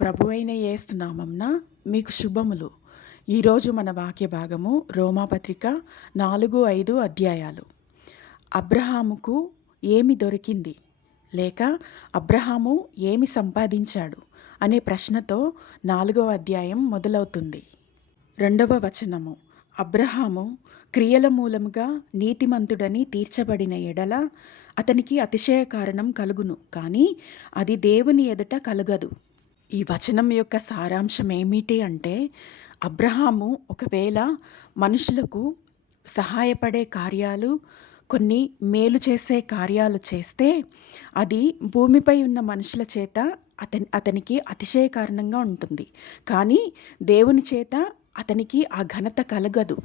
ప్రభువైన యేసు నామంన మీకు శుభములు. ఈరోజు మన వాక్య భాగము రోమాపత్రిక 4-5 అధ్యాయాలు. అబ్రహాముకు ఏమి దొరికింది లేక అబ్రహాము ఏమి సంపాదించాడు అనే ప్రశ్నతో 4వ అధ్యాయం మొదలవుతుంది. 2వ వచనము, అబ్రహాము క్రియల మూలముగా నీతిమంతుడని తీర్చబడిన ఎడల అతనికి అతిశయ కారణం కలుగును, కానీ అది దేవుని ఎదుట కలుగదు. ఈ వచనం యొక్క సారాంశం ఏమిటి అంటే, అబ్రహాము ఒకవేళ మనుషులకు సహాయపడే కార్యాలు, కొన్ని మేలు చేసే కార్యాలు చేస్తే అది భూమిపై ఉన్న మనుషుల చేత అతనికి అతిశయ కారణంగా ఉంటుంది, కానీ దేవుని చేత అతనికి ఆ ఘనత కలగదు.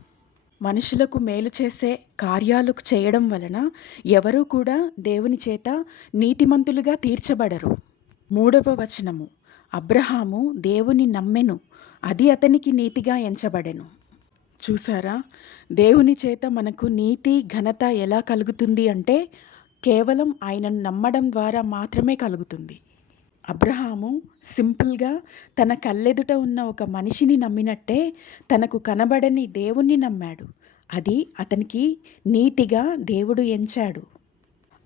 మనుషులకు మేలు చేసే కార్యాలు చేయడం వలన ఎవరూ కూడా దేవుని చేత నీతిమంతులుగా తీర్చబడరు. 3వ వచనము, అబ్రహాము దేవుని నమ్మెను, అది అతనికి నీతిగా ఎంచబడెను. చూసారా, దేవుని చేత మనకు నీతి ఘనత ఎలా కలుగుతుంది అంటే కేవలం ఆయనను నమ్మడం ద్వారా మాత్రమే కలుగుతుంది. అబ్రహాము సింపుల్గా తన కళ్ళెదుట ఉన్న ఒక మనిషిని నమ్మినట్టే తనకు కనబడని దేవుణ్ణి నమ్మాడు. అది అతనికి నీతిగా దేవుడు ఎంచాడు.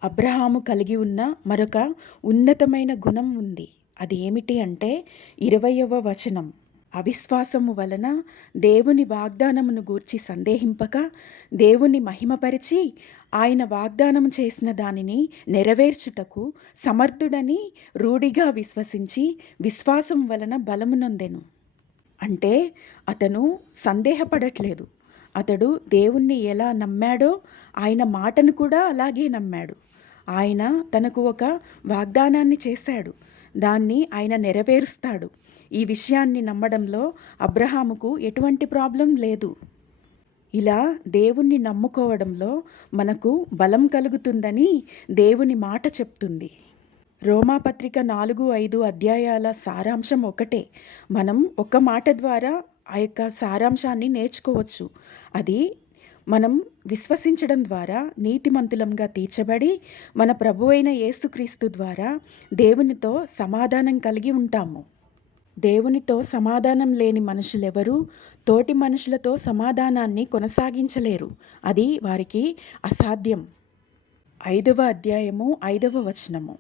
అబ్రహాము కలిగి ఉన్న మరొక ఉన్నతమైన గుణం ఉంది. అది ఏమిటి అంటే 20వ వచనం, అవిశ్వాసము వలన దేవుని వాగ్దానమును గూర్చి సందేహింపక దేవుని మహిమపరిచి ఆయన వాగ్దానము చేసిన దానిని నెరవేర్చుటకు సమర్థుడని రూఢిగా విశ్వసించి విశ్వాసం వలన బలము నొందెను. అంటే అతను సందేహపడట్లేదు. అతడు దేవుణ్ణి ఎలా నమ్మాడో ఆయన మాటను కూడా అలాగే నమ్మాడు. ఆయన తనకు ఒక వాగ్దానాన్ని చేశాడు, దాన్ని ఆయన నెరవేరుస్తాడు. ఈ విషయాన్ని నమ్మడంలో అబ్రహాముకు ఎటువంటి ప్రాబ్లం లేదు. ఇలా దేవుణ్ణి నమ్ముకోవడంలో మనకు బలం కలుగుతుందని దేవుని మాట చెప్తుంది. రోమాపత్రిక 4-5 అధ్యాయాల సారాంశం ఒకటే. మనం ఒక మాట ద్వారా ఆ యొక్క సారాంశాన్ని నేర్చుకోవచ్చు. అది మనం విశ్వసించడం ద్వారా నీతిమంతులంగా తీర్చబడి మన ప్రభువైన యేసుక్రీస్తు ద్వారా దేవునితో సమాధానం కలిగి ఉంటాము. దేవునితో సమాధానం లేని మనుషులెవరూ తోటి మనుషులతో సమాధానాన్ని కొనసాగించలేరు. అది వారికి అసాధ్యం. 5వ అధ్యాయము 5వ వచనము,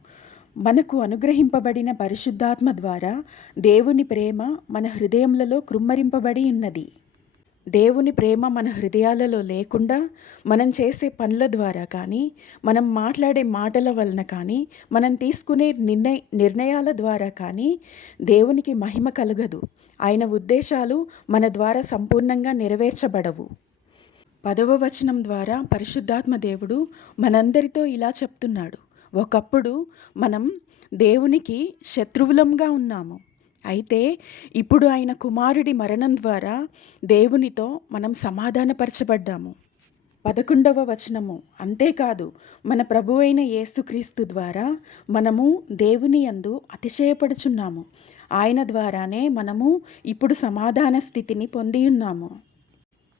మనకు అనుగ్రహింపబడిన పరిశుద్ధాత్మ ద్వారా దేవుని ప్రేమ మన హృదయములలో కృమ్మరింపబడి ఉన్నది. దేవుని ప్రేమ మన హృదయాలలో లేకుండా మనం చేసే పనుల ద్వారా కానీ, మనం మాట్లాడే మాటల వలన కానీ, మనం తీసుకునే నిర్ణయాల ద్వారా కానీ దేవునికి మహిమ కలగదు. ఆయన ఉద్దేశాలు మన ద్వారా సంపూర్ణంగా నెరవేర్చబడవు. 10వ వచనం ద్వారా పరిశుద్ధాత్మ దేవుడు మనందరితో ఇలా చెప్తున్నాడు, ఒకప్పుడు మనం దేవునికి శత్రువులంగా ఉన్నాము, అయితే ఇప్పుడు ఆయన కుమారుడి మరణం ద్వారా దేవునితో మనం సమాధానపరచబడ్డాము. 11వ వచనము, అంతేకాదు మన ప్రభువైన యేసుక్రీస్తు ద్వారా మనము దేవుని యందు అతిశయపడుచున్నాము. ఆయన ద్వారానే మనము ఇప్పుడు సమాధాన స్థితిని పొంది ఉన్నాము.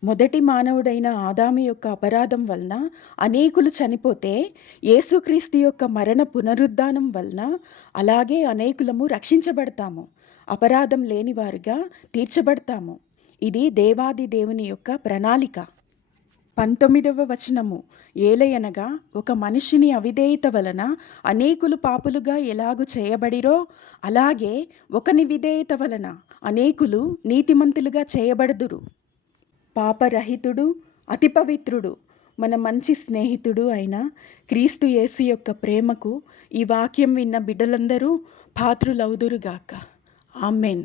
మొదటి మానవుడైన ఆదాము యొక్క అపరాధం వలన అనేకులు చనిపోతే యేసుక్రీస్తు యొక్క మరణ పునరుద్ధానం వలన అలాగే అనేకులము రక్షించబడతాము, అపరాధం లేనివారుగా తీర్చబడతాము. ఇది దేవాది దేవుని యొక్క ప్రణాళిక. 19వ వచనము, ఏలయనగా ఒక మనిషిని అవిధేయత వలన అనేకులు పాపులుగా ఎలాగు చేయబడిరో అలాగే ఒకని విధేయత వలన అనేకులు నీతిమంతులుగా చేయబడుదురు. పాపరహితుడు, అతి పవిత్రుడు, మన మంచి స్నేహితుడు అయిన క్రీస్తు యేసు యొక్క ప్రేమకు ఈ వాక్యం విన్న బిడ్డలందరూ పాత్రులవుదురుగాక. ఆమెన్.